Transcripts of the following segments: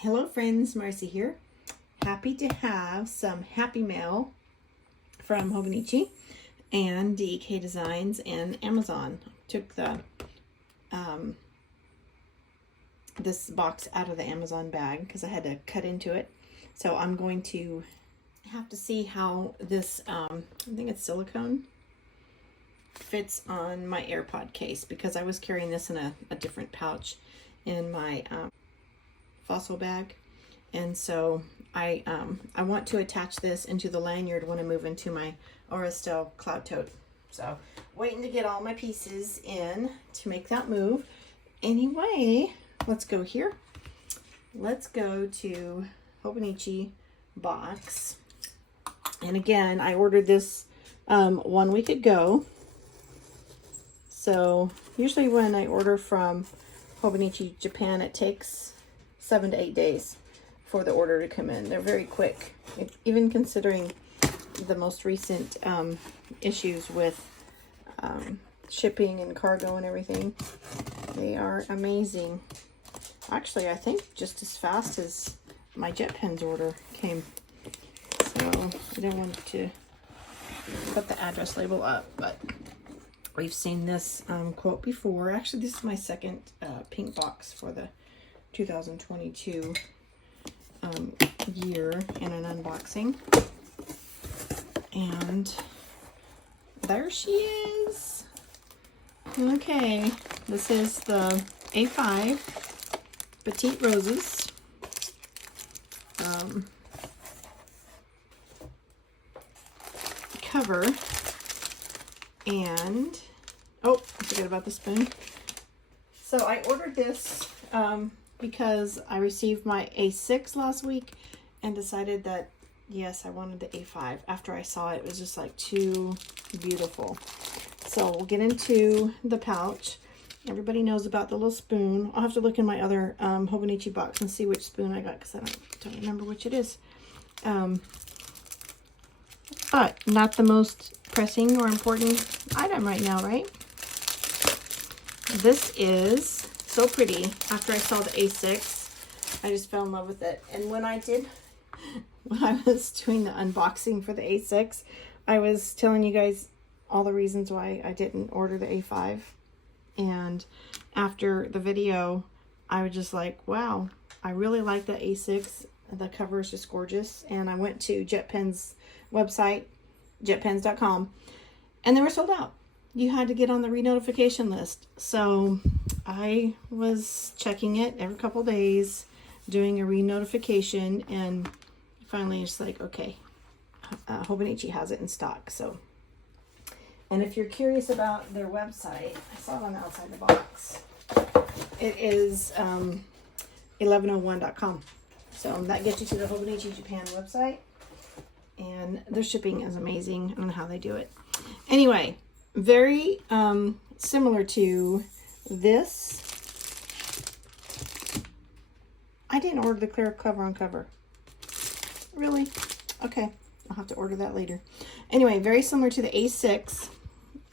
Hello friends, Marcy here. Happy to have some happy mail from Hobonichi and DEKdesigns and Amazon. Took the this box out of the Amazon bag because I had to cut into it. So I'm going to have to see how this, I think it's silicone, fits on my AirPod case because I was carrying this in a different pouch in my fossil bag, and so I want to attach this into the lanyard when I move into my Aurastel cloud tote. So waiting to get all my pieces in to make that move. Anyway, let's go here. Let's go to Hobonichi box, and again I ordered this 1 week ago. So usually when I order from Hobonichi Japan, it takes 7 to 8 days for the order to come in. They're very quick, even considering the most recent issues with shipping and cargo and everything. They are amazing. Actually, I think just as fast as my JetPens order came. So I don't want to put the address label up, but we've seen this quote before. Actually, this is my second pink box for the 2022 year in an unboxing. And there she is. Okay, this is the A6 Petite Roses. Cover. And oh, I forgot about the spoon. So I ordered this because I received my A6 last week and decided that yes, I wanted the A5. After I saw it, it was just like too beautiful. So we'll get into the pouch. Everybody knows about the little spoon. I'll have to look in my other Hobonichi box and see which spoon I got because I don't remember which it is. But not the most pressing or important item right now, right? This is so pretty. After I saw the A6, I just fell in love with it. And when I was doing the unboxing for the A6, I was telling you guys all the reasons why I didn't order the A5. And after the video, I was just like, wow, I really like the A6. The cover is just gorgeous. And I went to JetPens website, jetpens.com, and they were sold out. You had to get on the re-notification list. So I was checking it every couple days, doing a re-notification, and finally it's like, okay, Hobonichi has it in stock. So, and if you're curious about their website, I saw it on the outside of the box. It is 1101.com. So that gets you to the Hobonichi Japan website. And their shipping is amazing. I don't know how they do it. Anyway, very similar to this. I didn't order the clear cover on cover. Really? Okay, I'll have to order that later. Anyway, very similar to the A6.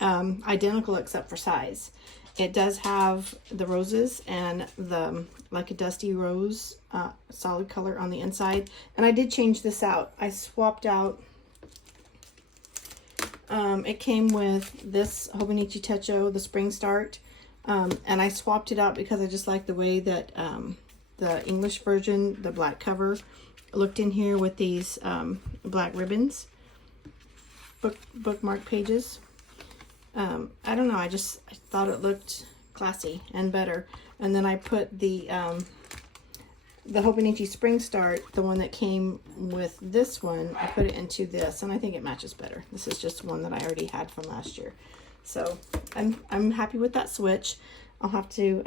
Identical except for size. It does have the roses and the like a dusty rose solid color on the inside. And I did change this out. I swapped out, it came with this Hobonichi Techo, the Spring Start. And I swapped it out because I just like the way that the English version, the black cover, looked in here with these black ribbons, bookmark pages. I don't know, I thought it looked classy and better. And then I put the Hobonichi Spring Start, the one that came with this one, I put it into this, and I think it matches better. This is just one that I already had from last year. So I'm happy with that switch. I'll have to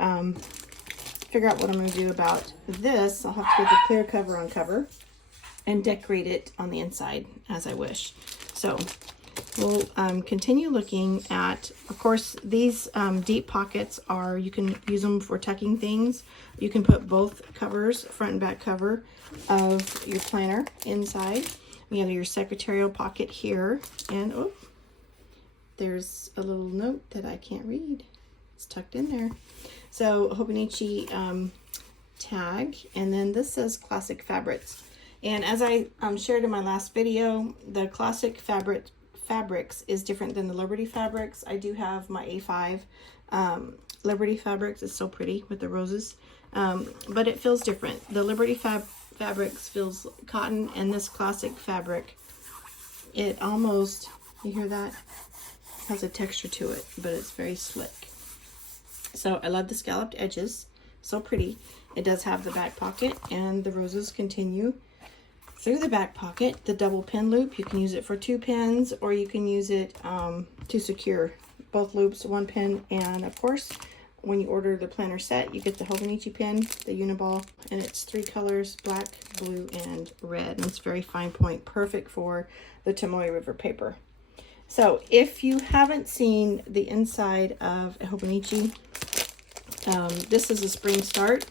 figure out what I'm going to do about this. I'll have to put the clear cover on cover and decorate it on the inside as I wish. So we'll continue looking at, of course, these deep pockets are, you can use them for tucking things. You can put both covers, front and back cover of your planner inside. We have your secretarial pocket here, and oh, there's a little note that I can't read. It's tucked in there. So Hobonichi tag, and then this says classic fabrics. And as I shared in my last video, the classic fabrics is different than the Liberty fabrics. I do have my A5 Liberty fabrics. It's so pretty with the roses, but it feels different. The Liberty fabrics feels cotton, and this classic fabric, it almost, you hear that? Has a texture to it, but it's very slick. So I love the scalloped edges, so pretty. It does have the back pocket, and the roses continue through the back pocket. The double pin loop, you can use it for 2 pins, or you can use it to secure both loops, 1 pin. And of course, when you order the planner set, you get the Hobonichi pin, the uniball, and it's 3 colors, black, blue, and red. And it's very fine point, perfect for the Tomoe River paper. So if you haven't seen the inside of a Hobonichi, this is a spring start.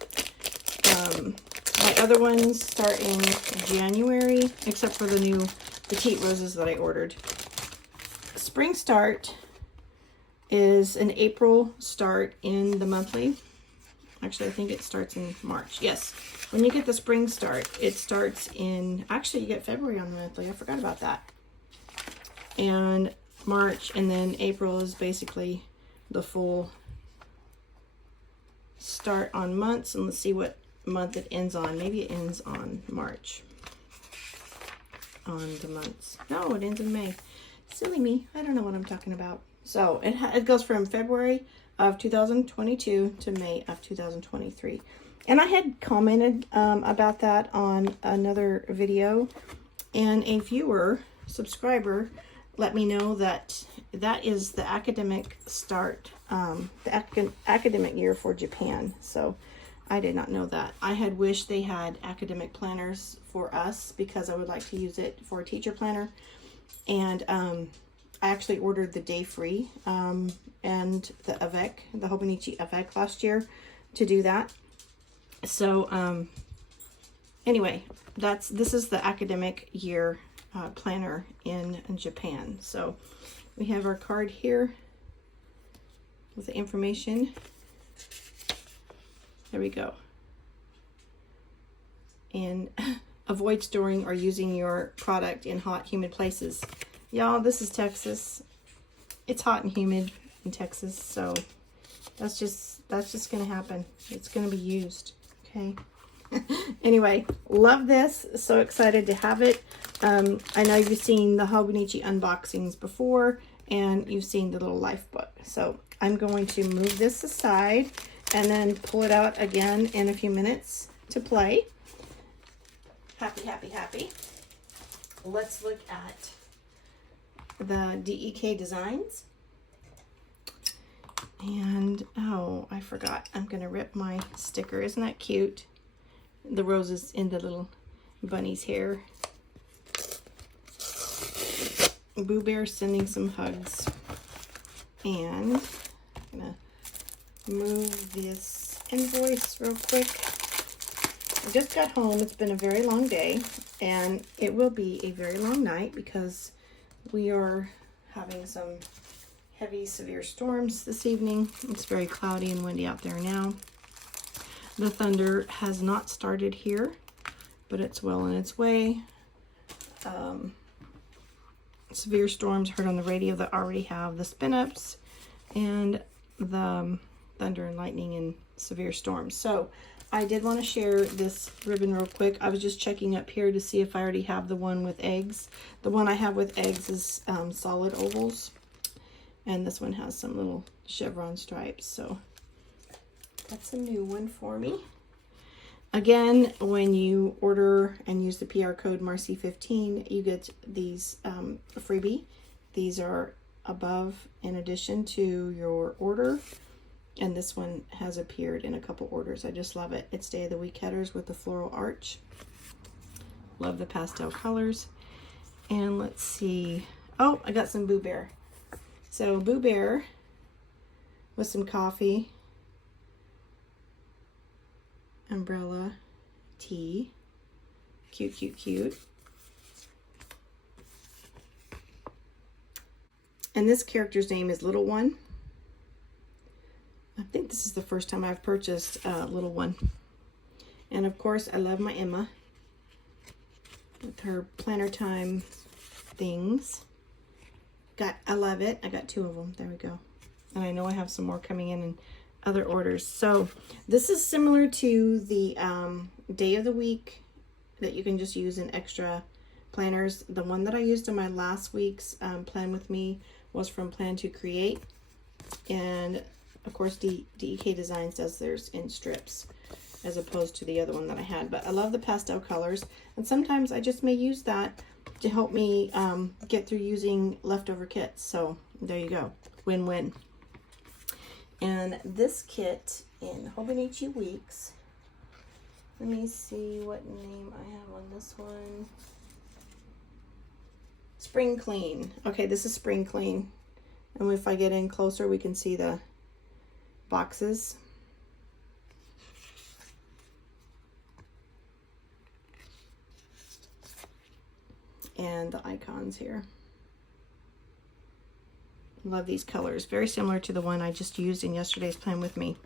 My other ones start in January, except for the new Petite Roses that I ordered. Spring start is an April start in the monthly. Actually, I think it starts in March. Yes, when you get the spring start, it starts in, actually you get February on the monthly. I forgot about that. And March, and then April is basically the full start on months. And let's see what month it ends on. Maybe it ends on March on the months. No, it ends in May. Silly me, I don't know what I'm talking about. So it goes from February of 2022 to May of 2023. And I had commented about that on another video, and a subscriber let me know that that is the academic start, the academic year for Japan. So I did not know that. I had wished they had academic planners for us, because I would like to use it for a teacher planner. And I actually ordered the Day Free and the Hobonichi Avec last year to do that. So anyway, this is the academic year planner in Japan. So we have our card here with the information. There we go. And avoid storing or using your product in hot, humid places. Y'all, this is Texas. It's hot and humid in Texas, so that's just gonna happen. It's gonna be used, okay? Anyway, love this. So excited to have it. I know you've seen the Hobonichi unboxings before, and you've seen the little life book. So I'm going to move this aside and then pull it out again in a few minutes to play. Happy, happy, happy. Let's look at the DEKdesigns. And, oh, I forgot. I'm going to rip my sticker. Isn't that cute? The roses in the little bunny's hair. Boo Bear sending some hugs. And I'm going to move this invoice real quick. I just got home. It's been a very long day, and it will be a very long night because we are having some heavy, severe storms this evening. It's very cloudy and windy out there now. The thunder has not started here, but it's well on its way. Severe storms heard on the radio that already have the spin-ups and the thunder and lightning and severe storms. So I did want to share this ribbon real quick. I was just checking up here to see if I already have the one with eggs. The one I have with eggs is solid ovals, and this one has some little chevron stripes. So that's a new one for me. Again, when you order and use the PR code Marcy15, you get these freebie. These are above in addition to your order. And this one has appeared in a couple orders. I just love it. It's Day of the Week headers with the floral arch. Love the pastel colors. And let's see. Oh, I got some Boo Bear. So Boo Bear with some coffee, umbrella, tea. Cute, cute, cute. And this character's name is Little One. I think this is the first time I've purchased Little One. And of course, I love my Emma with her planner time things. I love it. I got 2 of them. There we go. And I know I have some more coming in other orders. So this is similar to the day of the week that you can just use in extra planners. The one that I used in my last week's Plan With Me was from Plan to Create. And of course, DEKdedigns does theirs in strips as opposed to the other one that I had. But I love the pastel colors. And sometimes I just may use that to help me get through using leftover kits. So there you go. Win-win. And this kit in Hobonichi Weeks, let me see what name I have on this one. Spring Clean. Okay, this is Spring Clean. And if I get in closer, we can see the boxes. And the icons here. Love these colors. Very similar to the one I just used in yesterday's Plan With Me.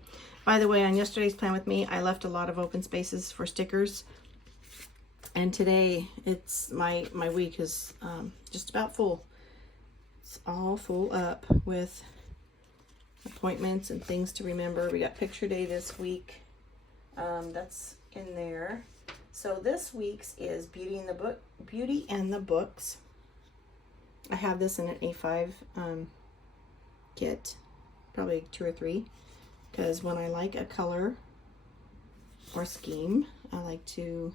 By the way, on yesterday's Plan With Me, I left a lot of open spaces for stickers. And today, it's my week is just about full. It's all full up with appointments and things to remember. We got picture day this week. That's in there. So this week's is Beauty and the Books. I have this in an A5 kit, probably 2 or 3, because when I like a color or scheme, I like to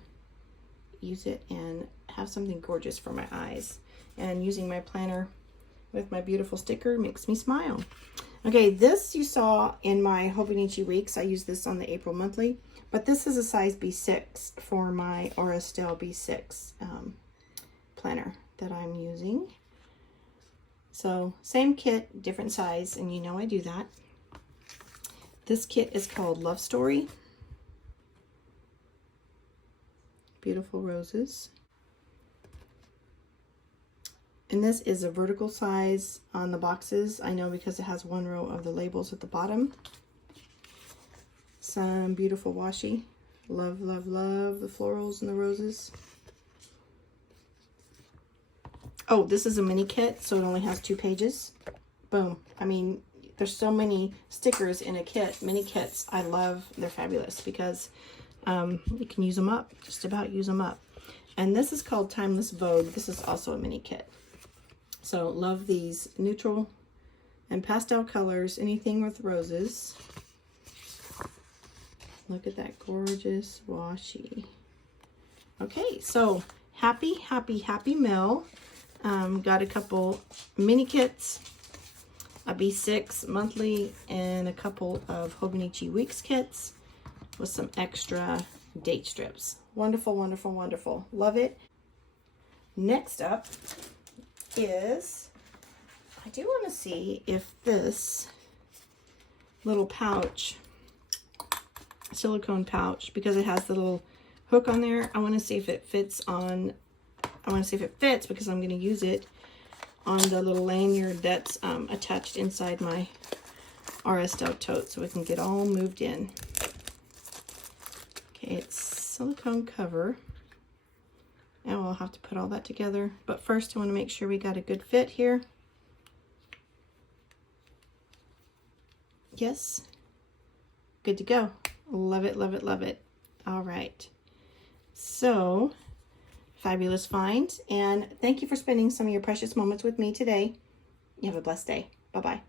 use it and have something gorgeous for my eyes. And using my planner with my beautiful sticker makes me smile. Okay, this you saw in my Hobonichi Weeks. I use this on the April monthly, but this is a size B6 for my Auristelle B6 planner that I'm using. So same kit, different size, and you know I do that. This kit is called Love Story. Beautiful roses. And this is a vertical size on the boxes. I know because it has 1 row of the labels at the bottom. Some beautiful washi. Love, love, love the florals and the roses. Oh, this is a mini kit, so it only has 2 pages. Boom. I mean, there's so many stickers in a kit, mini kits. I love, they're fabulous because you can use them up, just about use them up. And this is called Timeless Vogue. This is also a mini kit. So love these neutral and pastel colors, anything with roses. Look at that gorgeous washi. Okay, so happy, happy, happy mail. Got a couple mini kits, a B6 monthly, and a couple of Hobonichi Weeks kits with some extra date strips. Wonderful, wonderful, wonderful. Love it. Next up is, I do want to see if this little pouch, silicone pouch, because it has the little hook on there, I want to see if it fits on, I want to see if it fits because I'm going to use it on the little lanyard that's attached inside my Auristelle tote so we can get all moved in. Okay, it's silicone cover. And we'll have to put all that together. But first I want to make sure we got a good fit here. Yes. Good to go. Love it, love it, love it. All right. So, fabulous find. And thank you for spending some of your precious moments with me today. You have a blessed day. Bye-bye.